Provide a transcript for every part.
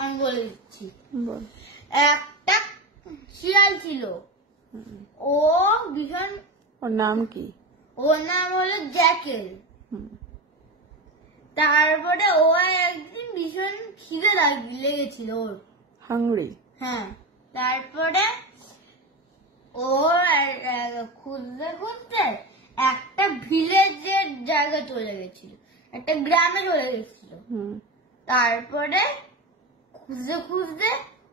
আমি বলে দিচ্ছি। একটা শিয়াল ছিল, ও ভীষণ, ওর নাম কি? ওর নাম হলো জ্যাকেল। তারপরে ও একদিন ভীষণ খিদে লেগেছিল ওর, হাংরি। হ্যাঁ, তারপরে ও খুঁজতে খুঁজতে একটা ভিলেজের জায়গায় চলে গেছিল, একটা গ্রামে চলে গেছিল। তারপরে খুঁজতে খুঁজতে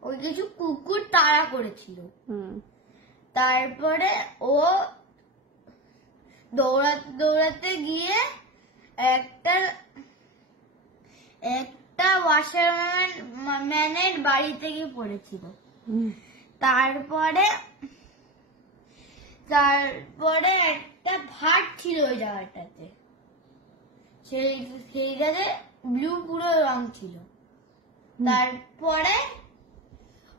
ওই কিছু কুকুর তাড়া করেছিল। তারপরে ও দৌড়াতে দৌড়াতে গিয়ে একটা ওয়াশারম্যানের বাড়িতে গিয়ে পড়েছিল। তারপরে একটা ভাট ছিল ওই জায়গাটাতে, সেই জায়গায় ব্লু পুরো রং ছিল। তারপরে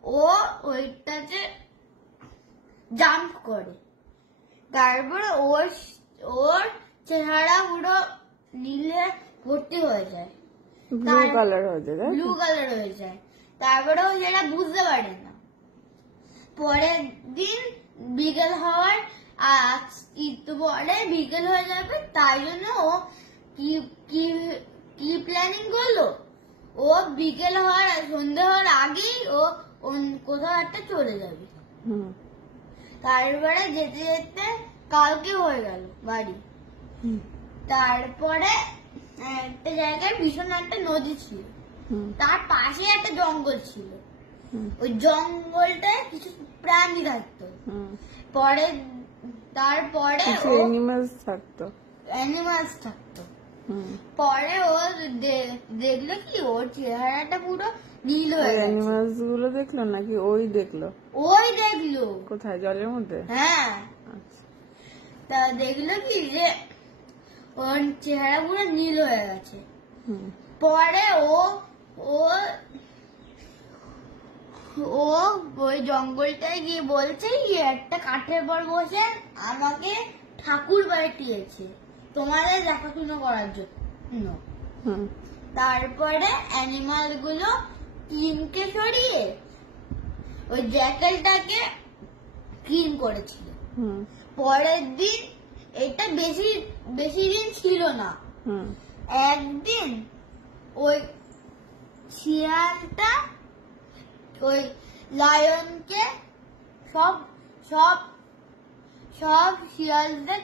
ও ওইটাতে জাম্প করে, তারপরে ওর চেহারা পুরো নীলে ভর্তি হয়ে যায়, ব্লু কালার হয়ে যায়। তারপরে ও যেটা বুঝতে পারে না। পরের দিন বিকেল হওয়ার একটু পরে বিকেল হয়ে যাবে, তাই জন্য ও কি প্ল্যানিং করলো, ও বিকেল হওয়ার সন্ধ্যে হওয়ার আগেই ও কোথাও একটা চলে যাবে। তারপরে যেতে যেতে কালকে হয়ে গেল বাড়ি। তারপরে একটা জায়গায় ভীষণ একটা নদী ছিল, তার পাশে একটা জঙ্গল ছিল। ওই জঙ্গলটায় কিছু প্রাণী থাকতো। তারপরে অ্যানিমালস থাকতো। পরে ও দেখলো কি ওর চেহারাটা পুরো নীল হয়ে গেছে। অ্যানিমালস গুলো দেখলো নাকি ওই দেখলো? ওই দেখলো। কোথায়, জলের মধ্যে? হ্যাঁ। তা দেখলো কি যে ওর চেহারা পুরো নীল হয়ে গেছে। পরে ও ওই জঙ্গলটায় গিয়ে বলছে একটা কাঠের পর বসে আমাকে ঠাকুর পাঠিয়েছে তোমাদের দেখাশোনা করার জন্য। তারপরে অ্যানিমাল গুলো টিমকে সরিয়ে ওই জ্যাকেলটাকে ক্লিন করেছিল। পরের দিন, এটা বেশি দিন ছিল না, একদিন ওই শিয়ালটা ওই লায়নকে সব শিয়ালদের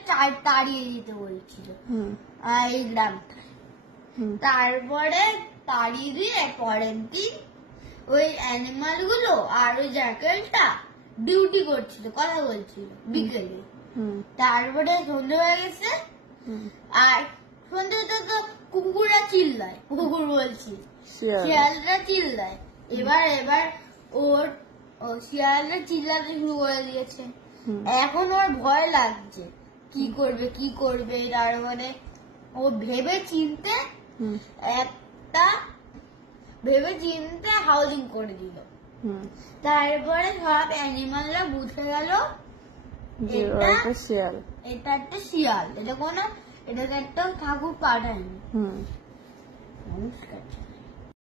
তাড়িয়ে দিতে বলছিল এই গ্রামটা। তারপরে তাড়িয়ে দিয়ে পরের দিন ওই অ্যানিমাল গুলো আর ওই জ্যাকেলটা ডিউটি করছিল, কথা বলছিল বিকেলে। তারপরে সন্ধ্যে হয়ে গেছে, আর সন্ধ্যে তো কুকুররা চিল্লায়, কুকুর বলছি শিয়ালরা চিল্লায়। এবার ওর শিয়ালরা চিল্লাতে শুরু করে দিয়েছে। এখন ওর ভয় লাগছে, কি করবে। তারপরে ও ভেবে চিনতে হাউলিং করে দিল। তারপরে সব অ্যানিমালরা বুঝে গেল এটা একটা শিয়াল, এটা একটা ঠাকুর পাঠায়নি। নমস্কার।